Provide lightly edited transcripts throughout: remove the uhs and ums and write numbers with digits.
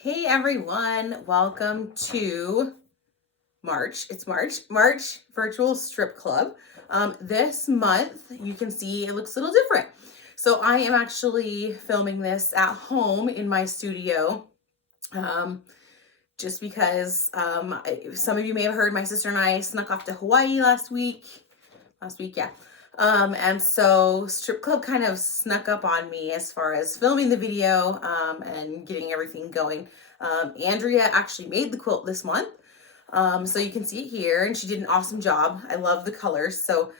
Hey everyone, welcome to March. It's March Virtual Strip Club. This month, you can see it looks a little different. So I am actually filming this at home in my studio. Just because some of you may have heard my sister and I snuck off to Hawaii last week. Yeah. And so Strip Club kind of snuck up on me as far as filming the video and getting everything going. Andrea actually made the quilt this month. So you can see it here, and she did an awesome job. I love the colors. So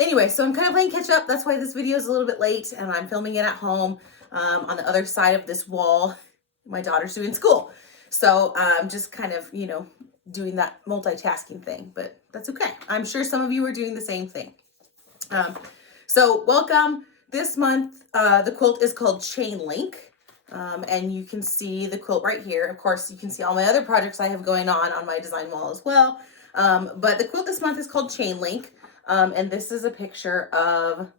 anyway, so I'm kind of playing catch up. That's why this video is a little bit late, and I'm filming it at home on the other side of this wall. My daughter's doing school. So just kind of, doing that multitasking thing, but that's okay. I'm sure some of you are doing the same thing. So welcome. This month, the quilt is called Chain Link. And you can see the quilt right here. Of course, you can see all my other projects I have going on my design wall as well. But the quilt this month is called Chain Link. And this is a picture of,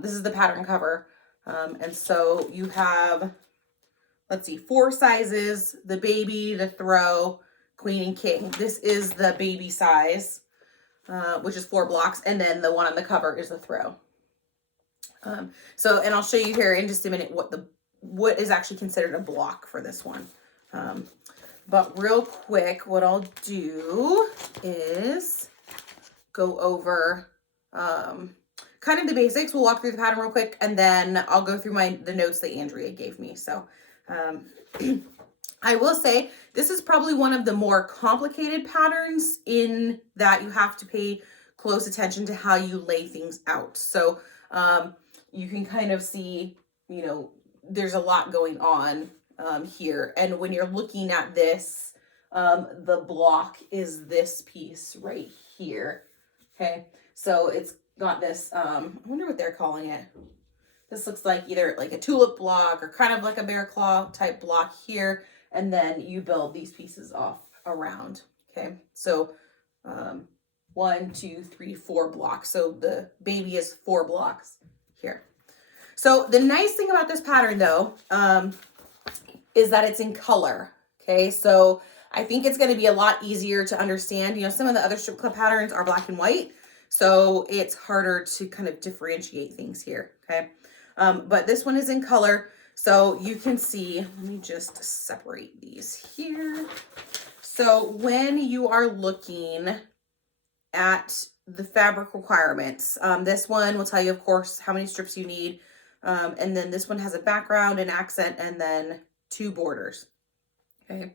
this is the pattern cover. And so you have, let's see, 4 sizes: the baby, the throw, queen, and king. This is the baby size, which is 4 blocks. And then the one on the cover is the throw. And I'll show you here in just a minute what is actually considered a block for this one. But real quick, what I'll do is go over kind of the basics. We'll walk through the pattern real quick, and then I'll go through the notes that Andrea gave me. So I will say this is probably one of the more complicated patterns in that you have to pay close attention to how you lay things out. So you can kind of see, there's a lot going on here. And when you're looking at this, the block is this piece right here. Okay, so it's got this, I wonder what they're calling it. This looks like either like a tulip block or kind of like a bear claw type block here. And then you build these pieces off around. Okay, so 1, 2, 3, 4 blocks. So the baby is 4 blocks here. So the nice thing about this pattern though, is that it's in color. Okay, so I think it's going to be a lot easier to understand. Some of the other strip club patterns are black and white, so it's harder to kind of differentiate things here. Okay, but this one is in color, so you can see. Let me just separate these here. So when you are looking at the fabric requirements, this one will tell you, of course, how many strips you need. And then this one has a background, an accent, and then 2 borders. Okay.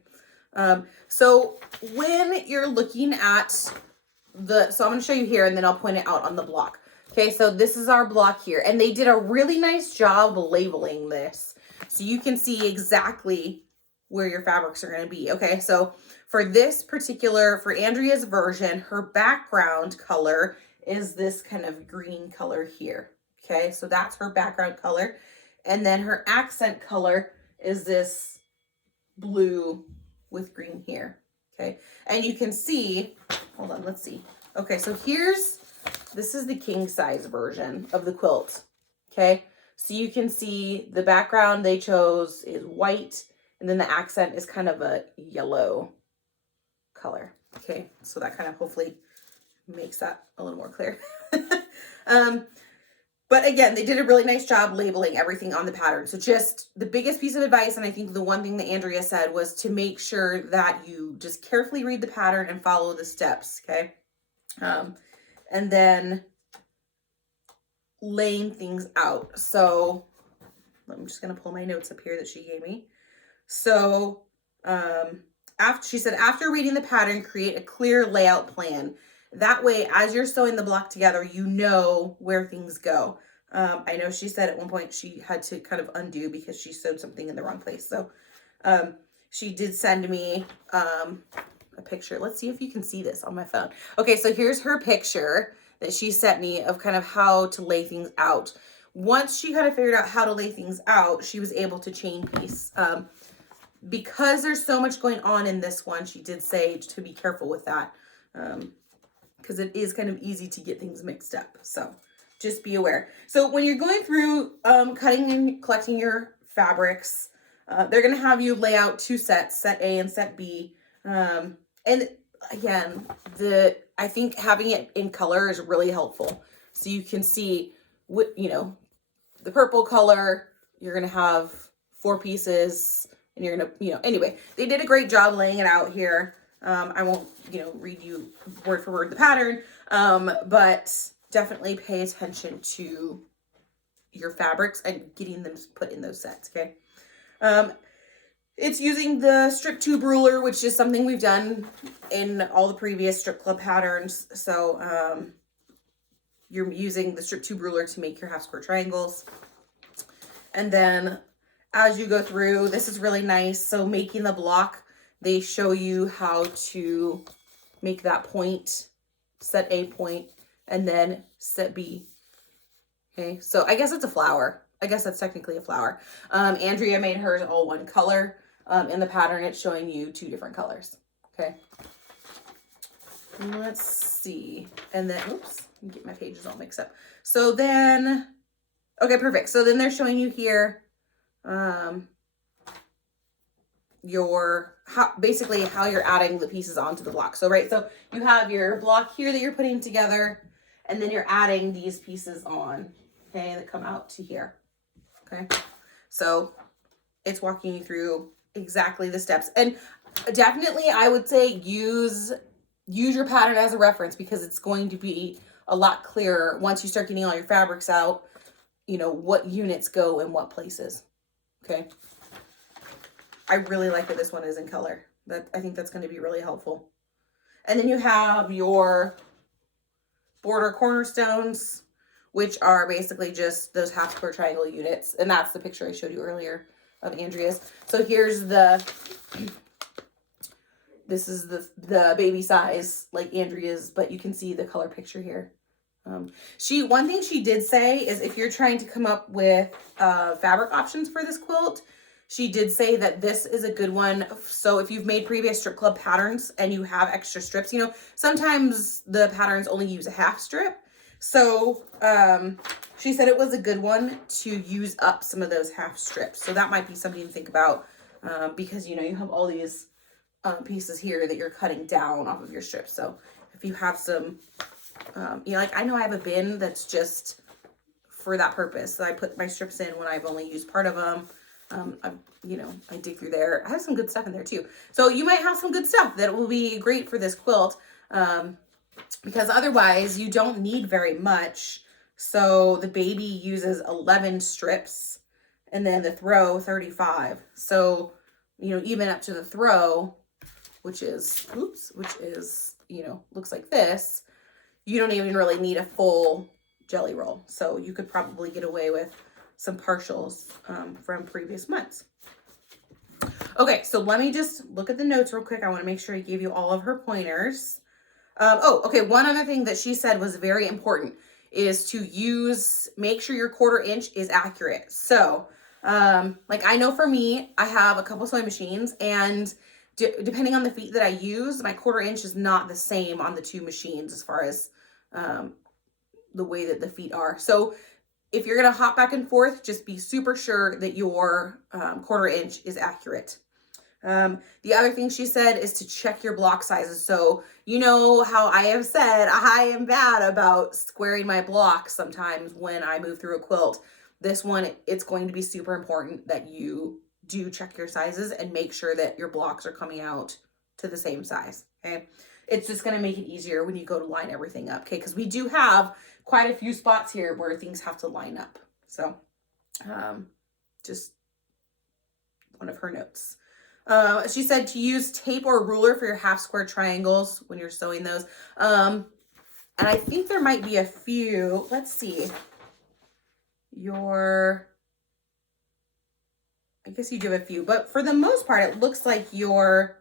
So when you're looking at so I'm going to show you here, and then I'll point it out on the block. Okay. So this is our block here, and they did a really nice job labeling this, so you can see exactly where your fabrics are going to be. Okay. So for Andrea's version, her background color is this kind of green color here. Okay, so that's her background color. And then her accent color is this blue with green here. Okay, and you can see, hold on, let's see. Okay, so this is the king size version of the quilt. Okay, so you can see the background they chose is white, and then the accent is kind of a yellow color. Okay, so that kind of hopefully makes that a little more clear. But again, they did a really nice job labeling everything on the pattern. So just the biggest piece of advice, and I think the one thing that Andrea said, was to make sure that you just carefully read the pattern and follow the steps, okay? And then laying things out. So I'm just going to pull my notes up here that she gave me. So after reading the pattern, create a clear layout plan. That way, as you're sewing the block together, you know where things go. I know she said at one point she had to kind of undo because she sewed something in the wrong place. So she did send me a picture. Let's see if you can see this on my phone. Okay, so here's her picture that she sent me of kind of how to lay things out. Once she kind of figured out how to lay things out, she was able to chain piece. Because there's so much going on in this one, she did say to be careful with that. Because it is kind of easy to get things mixed up. So just be aware. So when you're going through cutting and collecting your fabrics, They're going to have you lay out 2 sets, set A and set B. And again, I think having it in color is really helpful. So you can see what, the purple color, you're going to have 4 pieces and you're going to, anyway, they did a great job laying it out here. I won't, read you word for word the pattern, but definitely pay attention to your fabrics and getting them put in those sets, okay? It's using the strip tube ruler, which is something we've done in all the previous strip club patterns. So you're using the strip tube ruler to make your half square triangles. And then as you go through, this is really nice. So making the block, they show you how to make that point, set A point, and then set B. Okay, so I guess it's a flower. I guess that's technically a flower. Andrea made hers all one color. In the pattern, it's showing you 2 different colors. Okay. And let's see. And then, oops, get my pages all mixed up. So then, okay, perfect. So then they're showing you here basically how you're adding the pieces onto the block. So, right, so you have your block here that you're putting together, and then you're adding these pieces on, okay, that come out to here. Okay, so it's walking you through exactly the steps. And definitely I would say use your pattern as a reference, because it's going to be a lot clearer once you start getting all your fabrics out, what units go in what places. Okay, I really like that this one is in color. I think that's going to be really helpful. And then you have your border cornerstones, which are basically just those half square triangle units. And that's the picture I showed you earlier of Andrea's. So here's this is the baby size like Andrea's, but you can see the color picture here. One thing she did say is if you're trying to come up with fabric options for this quilt, she did say that this is a good one. So if you've made previous strip club patterns and you have extra strips, sometimes the patterns only use a half strip. So she said it was a good one to use up some of those half strips. So that might be something to think about because, you have all these pieces here that you're cutting down off of your strips. So if you have some, like I know I have a bin that's just for that purpose. So I put my strips in when I've only used part of them. I dig through there. I have some good stuff in there too. So you might have some good stuff that will be great for this quilt. Because otherwise you don't need very much. So the baby uses 11 strips and then the throw 35. So, even up to the throw, which is, looks like this, you don't even really need a full jelly roll. So you could probably get away with some partials from previous months. Okay, so let me just look at the notes real quick. I want to make sure I gave you all of her pointers. Okay, one other thing that she said was very important is to make sure your 1/4 inch is accurate. So, like I know for me, I have a couple sewing machines, and depending on the feet that I use, my 1/4 inch is not the same on the 2 machines as far as the way that the feet are. So if you're going to hop back and forth, just be super sure that your 1/4 inch is accurate. The other thing she said is to check your block sizes. So you know how I have said I am bad about squaring my blocks sometimes when I move through a quilt. This one, it's going to be super important that you do check your sizes and make sure that your blocks are coming out to the same size, okay? It's just going to make it easier when you go to line everything up, okay? Because we do have quite a few spots here where things have to line up. So just one of her notes. She said to use tape or ruler for your half square triangles when you're sewing those. And I think there might be a few. Let's see. I guess you do have a few, but for the most part, it looks like your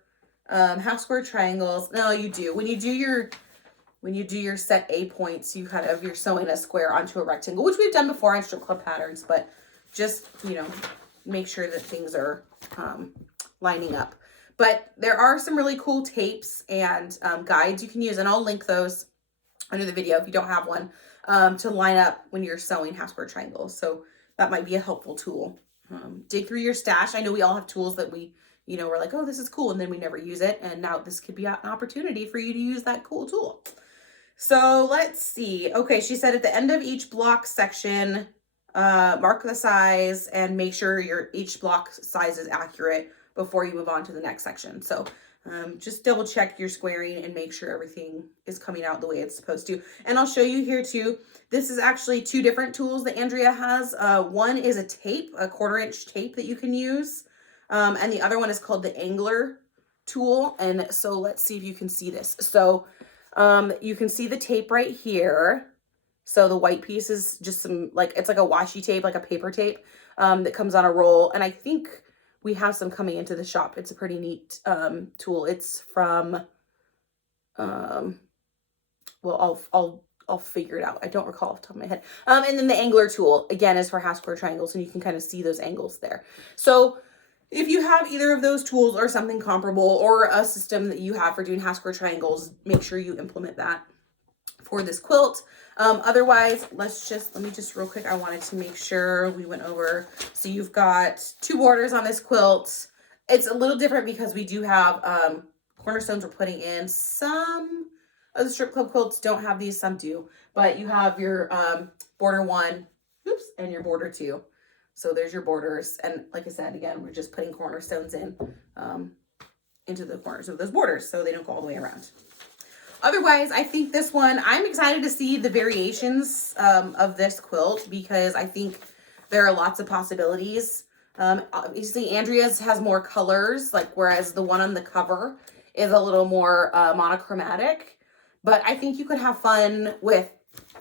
half square triangles. No, you do. When you do your set A points, you're sewing a square onto a rectangle, which we've done before on strip club patterns, but just, make sure that things are lining up. But there are some really cool tapes and guides you can use, and I'll link those under the video if you don't have one, to line up when you're sewing half square triangles. So that might be a helpful tool. dig through your stash. I know we all have tools that we, we're like, oh, this is cool, and then we never use it. And now this could be an opportunity for you to use that cool tool. So let's see. Okay, she said at the end of each block section, mark the size and make sure each block size is accurate before you move on to the next section. So just double check your squaring and make sure everything is coming out the way it's supposed to. And I'll show you here too. This is actually two different tools that Andrea has. One is a tape, a 1/4 inch tape that you can use. And the other one is called the Angler tool. And so let's see if you can see this. So you can see the tape right here. So the white piece is just some, it's like a washi tape, like a paper tape that comes on a roll. And I think we have some coming into the shop. It's a pretty neat tool. It's from, well, I'll figure it out. I don't recall off the top of my head. And then the Angler tool, again, is for half square triangles, and you can kind of see those angles there. So if you have either of those tools or something comparable or a system that you have for doing half square triangles, make sure you implement that for this quilt. Otherwise, let me just real quick, I wanted to make sure we went over. So you've got 2 borders on this quilt. It's a little different because we do have cornerstones we're putting in. Some of the strip club quilts don't have these, some do. But you have your border 1, and your border 2. So there's your borders. And like I said, again, we're just putting cornerstones in into the corners of those borders so they don't go all the way around. Otherwise, I think this one, I'm excited to see the variations of this quilt because I think there are lots of possibilities. Obviously, Andrea's has more colors, whereas the one on the cover is a little more monochromatic. But I think you could have fun with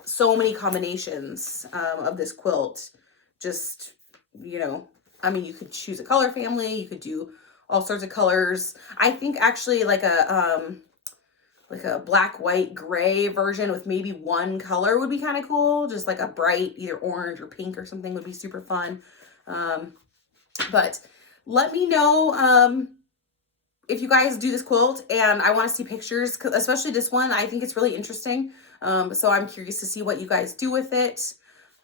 so many combinations of this quilt. Just, you could choose a color family. You could do all sorts of colors. I think actually like a black, white, gray version with maybe one color would be kind of cool. Just like a bright, either orange or pink or something would be super fun. But let me know if you guys do this quilt, and I want to see pictures, especially this one. I think it's really interesting. So I'm curious to see what you guys do with it.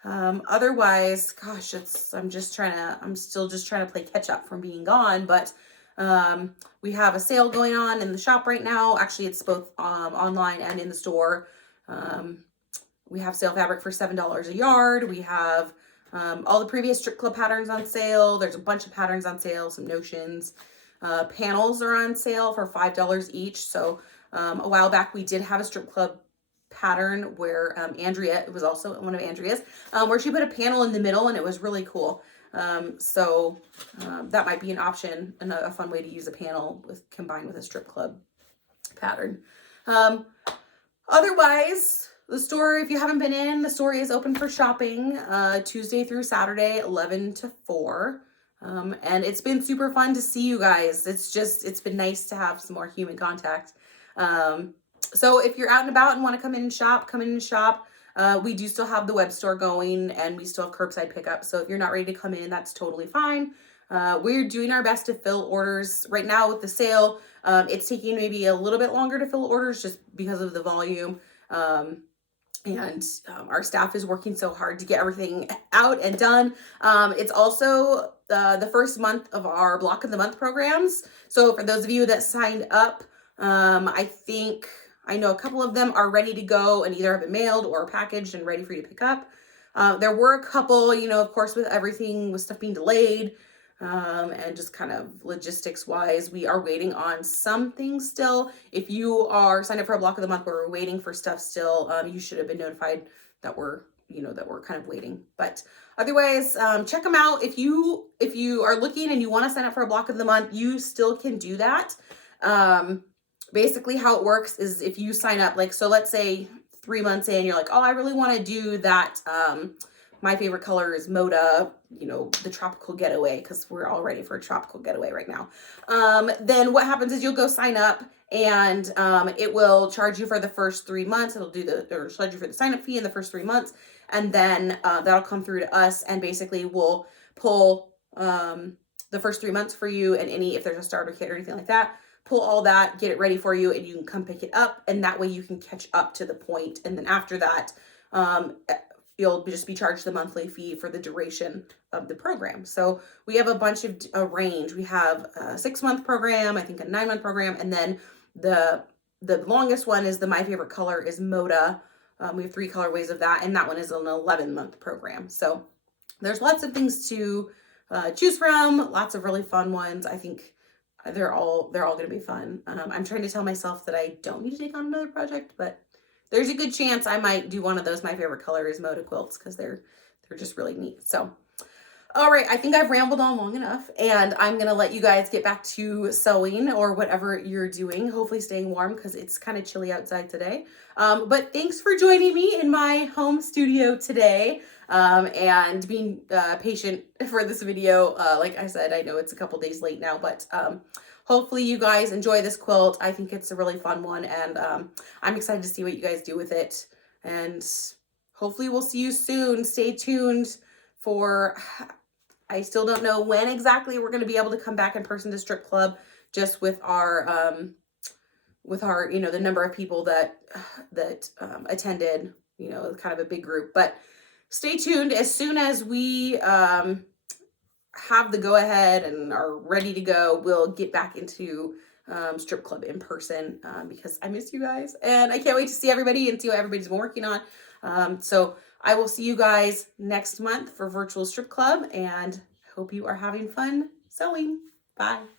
Otherwise, gosh, I'm still just trying to play catch up from being gone, but we have a sale going on in the shop right now. Actually, it's both online and in the store. We have sale fabric for $7 a yard. We have all the previous strip club patterns on sale. There's a bunch of patterns on sale, some notions. Panels are on sale for $5 each. So a while back we did have a strip club pattern where Andrea, it was also one of Andrea's, where she put a panel in the middle, and it was really cool. So that might be an option, and a fun way to use a panel combined with a strip club pattern. Otherwise, the store, if you haven't been in, the store is open for shopping Tuesday through Saturday, 11 to 4. And it's been super fun to see you guys. It's been nice to have some more human contact. So if you're out and about and want to come in and shop, we do still have the web store going, and we still have curbside pickup. So if you're not ready to come in, that's totally fine. We're doing our best to fill orders right now with the sale. It's taking maybe a little bit longer to fill orders just because of the volume. And our staff is working so hard to get everything out and done. It's also the first month of our Block of the Month programs. So for those of you that signed up, I know a couple of them are ready to go and either have been mailed or packaged and ready for you to pick up. There were a couple, of course, with stuff being delayed, and just kind of logistics wise, we are waiting on some things still. If you are signed up for a Block of the Month where we're waiting for stuff still, you should have been notified that we're kind of waiting. But otherwise, check them out. If you are looking and you want to sign up for a Block of the Month, you still can do that. Basically how it works is if you sign up, so let's say 3 months in, you're like, oh, I really want to do that. My favorite color is Moda, the tropical getaway, because we're all ready for a tropical getaway right now. Then what happens is you'll go sign up, and it will charge you for the first 3 months. It'll charge you for the sign up fee in the first 3 months. And then that'll come through to us, and basically we'll pull the first 3 months for you, and if there's a starter kit or anything like that, pull all that, get it ready for you, and you can come pick it up, and that way you can catch up to the point. And then after that, you'll just be charged the monthly fee for the duration of the program. So we have a bunch of a range. We have a 6-month program, I think a 9-month program, and then the longest one is the My Favorite Color is Moda. We have 3 colorways of that, and that one is an 11-month program. So there's lots of things to choose from, lots of really fun ones. I think they're all going to be fun. I'm trying to tell myself that I don't need to take on another project, but there's a good chance I might do one of those My Favorite Color is Moda quilts because they're just really neat. So, all right, I think I've rambled on long enough, and I'm going to let you guys get back to sewing or whatever you're doing, hopefully staying warm because it's kind of chilly outside today. But thanks for joining me in my home studio today, and being patient for this video. Like I said, I know it's a couple days late now, but hopefully you guys enjoy this quilt. I think it's a really fun one, and I'm excited to see what you guys do with it. And hopefully we'll see you soon. Stay tuned for, I still don't know when exactly we're going to be able to come back in person to Strip Club, just with our, you know, the number of people that attended, you know, kind of a big group. But stay tuned. As soon as we have the go ahead and are ready to go, we'll get back into Strip Club in person, because I miss you guys and I can't wait to see everybody and see what everybody's been working on. So I will see you guys next month for Virtual Strip Club, and hope you are having fun sewing. Bye.